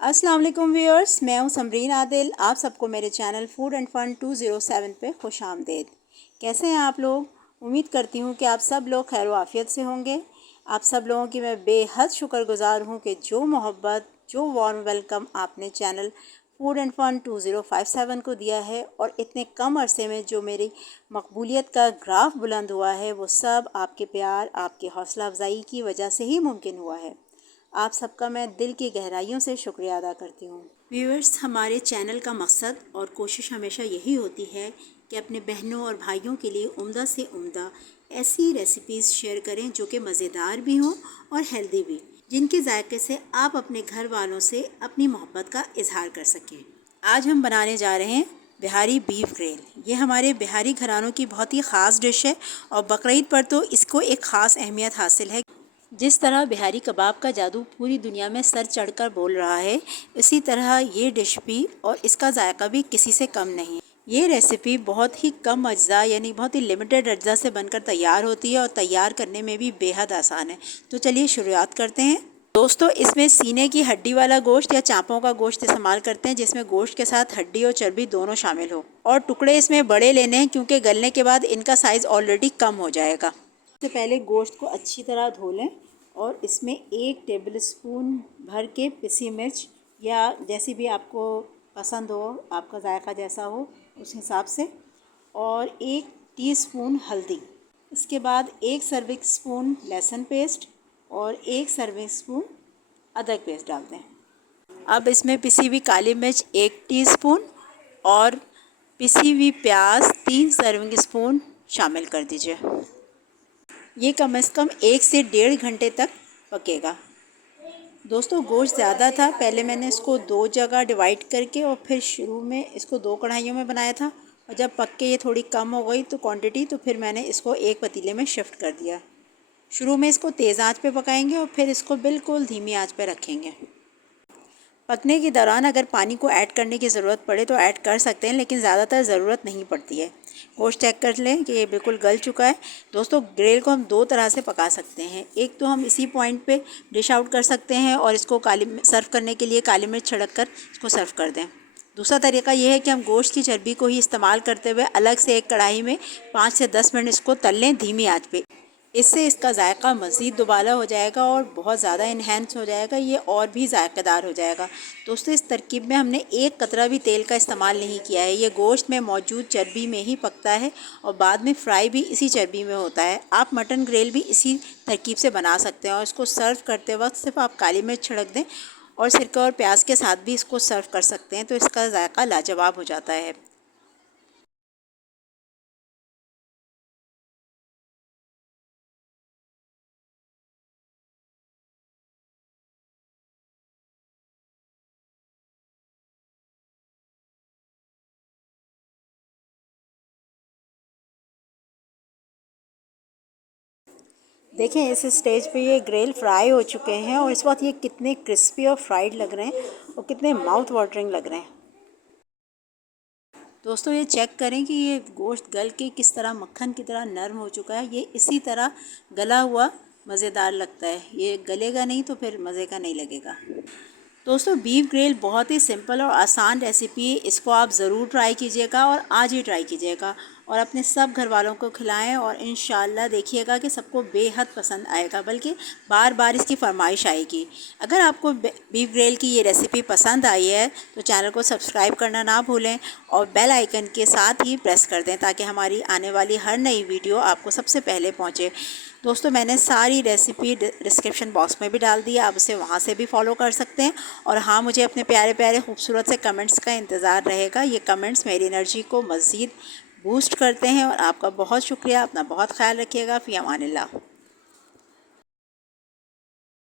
अस्सलाम वालेकुम व्यूअर्स, मैं हूं समरीन आदिल। आप सबको मेरे चैनल फूड एंड फन 207 पे खुश आमदेद। कैसे हैं आप लोग? उम्मीद करती हूं कि आप सब लोग खैर आफियत से होंगे। आप सब लोगों की मैं बेहद शुक्रगुजार हूं कि जो मोहब्बत, जो वार्म वेलकम आपने चैनल फूड एंड फन 2057 को दिया है और इतने कम अरसे में जो मेरी मकबूलियत का ग्राफ बुलंद हुआ है, वो सब आपके प्यार, आपकी हौसला अफजाई की वजह से ही मुमकिन हुआ है। आप सबका मैं दिल की गहराइयों से शुक्रिया अदा करती हूँ। व्यूअर्स, हमारे चैनल का मकसद और कोशिश हमेशा यही होती है कि अपने बहनों और भाइयों के लिए उम्दा से उम्दा ऐसी रेसिपीज़ शेयर करें जो कि मज़ेदार भी हों और हेल्दी भी, जिनके जायके से आप अपने घर वालों से अपनी मोहब्बत का इजहार कर सकें। आज हम बनाने जा रहे हैं बिहारी बीफ ग्रिल। ये हमारे बिहारी घरानों की बहुत ही ख़ास डिश है और बकरीद पर तो इसको एक ख़ास अहमियत हासिल है। जिस तरह बिहारी कबाब का जादू पूरी दुनिया में सर चढ़कर बोल रहा है, इसी तरह ये डिश भी और इसका जायका भी किसी से कम नहीं। ये रेसिपी बहुत ही कम अज्जा यानी बहुत ही लिमिटेड अज्जा से बनकर तैयार होती है और तैयार करने में भी बेहद आसान है। तो चलिए शुरुआत करते हैं। दोस्तों, इसमें सीने की हड्डी वाला गोश्त या चाँपों का गोश्त इस्तेमाल करते हैं, जिसमें गोश्त के साथ हड्डी और चर्बी दोनों शामिल हो। और टुकड़े इसमें बड़े लेने हैं क्योंकि गलने के बाद इनका साइज़ ऑलरेडी कम हो जाएगा। सबसे पहले गोश्त को अच्छी तरह धो लें और इसमें 1 टेबल स्पून भर के पिसी मिर्च या जैसी भी आपको पसंद हो, आपका जायका जैसा हो उस हिसाब से, और 1 टीस्पून हल्दी। इसके बाद 1 सर्विंग स्पून लहसुन पेस्ट और 1 सर्विंग स्पून अदरक पेस्ट डालते हैं। अब इसमें पिसी हुई काली मिर्च 1 टीस्पून और पिसी हुई प्याज 3 सर्विंग स्पून शामिल कर दीजिए। ये कम से कम 1 से 1.5 घंटे तक पकेगा। दोस्तों, गोश्त ज़्यादा था, पहले मैंने इसको 2 जगह डिवाइड करके और फिर शुरू में इसको 2 कढ़ाइयों में बनाया था, और जब पक के ये थोड़ी कम हो गई तो क्वांटिटी, तो फिर मैंने इसको एक पतीले में शिफ्ट कर दिया। शुरू में इसको तेज़ आंच पे पकाएंगे और फिर इसको बिल्कुल धीमी आंच पे रखेंगे। पकने के दौरान अगर पानी को ऐड करने की ज़रूरत पड़े तो ऐड कर सकते हैं, लेकिन ज़्यादातर ज़रूरत नहीं पड़ती है। गोश्त चेक कर लें कि ये बिल्कुल गल चुका है। दोस्तों, ग्रिल को हम 2 तरह से पका सकते हैं। एक तो हम इसी पॉइंट पे डिश आउट कर सकते हैं और इसको सर्व करने के लिए काली मिर्च छिड़क कर इसको सर्व कर दें। दूसरा तरीका ये है कि हम गोश्त की चर्बी को ही इस्तेमाल करते हुए अलग से एक कढ़ाई में 5 से 10 मिनट इसको तल लें धीमी आँच पे। इससे इसका जायका मज़ीद दुबाला हो जाएगा और बहुत ज़्यादा इन्हेंस हो जाएगा, ये और भी जायकेदार हो जाएगा। दोस्तों, इस तरकीब में हमने एक कतरा भी तेल का इस्तेमाल नहीं किया है। ये गोश्त में मौजूद चर्बी में ही पकता है और बाद में फ्राई भी इसी चर्बी में होता है। आप मटन ग्रिल भी इसी तरकीब से बना सकते हैं और इसको सर्व करते वक्त सिर्फ आप काली मिर्च छिड़क दें और सिरका और प्याज के साथ भी इसको सर्व कर सकते हैं, तो इसका जायका लाजवाब हो जाता है। देखें, इस स्टेज पे ये ग्रिल फ्राई हो चुके हैं और इस वक्त ये कितने क्रिस्पी और फ्राइड लग रहे हैं और कितने माउथ वाटरिंग लग रहे हैं। दोस्तों, ये चेक करें कि ये गोश्त गल के किस तरह मक्खन की तरह नरम हो चुका है। ये इसी तरह गला हुआ मज़ेदार लगता है, ये गलेगा नहीं तो फिर मज़े का नहीं लगेगा। दोस्तों, बीफ ग्रिल बहुत ही सिंपल और आसान रेसिपी है। इसको आप ज़रूर ट्राई कीजिएगा और आज ही ट्राई कीजिएगा और अपने सब घर वालों को खिलाएं और इंशाल्लाह देखिएगा कि सबको बेहद पसंद आएगा, बल्कि बार बार इसकी फरमाइश आएगी। अगर आपको बीफ ग्रिल की ये रेसिपी पसंद आई है तो चैनल को सब्सक्राइब करना ना भूलें और बेल आइकन के साथ ही प्रेस कर दें ताकि हमारी आने वाली हर नई वीडियो आपको सबसे पहले पहुँचे। दोस्तों, मैंने सारी रेसिपी डिस्क्रिप्शन बॉक्स में भी डाल दी है, आप उसे वहाँ से भी फॉलो कर सकते हैं। और हाँ, मुझे अपने प्यारे प्यारे खूबसूरत से कमेंट्स का इंतज़ार रहेगा। ये कमेंट्स मेरी एनर्जी को मज़ीद बूस्ट करते हैं और आपका बहुत शुक्रिया। अपना बहुत ख्याल रखिएगा। फ़ी अमानिल्लाह।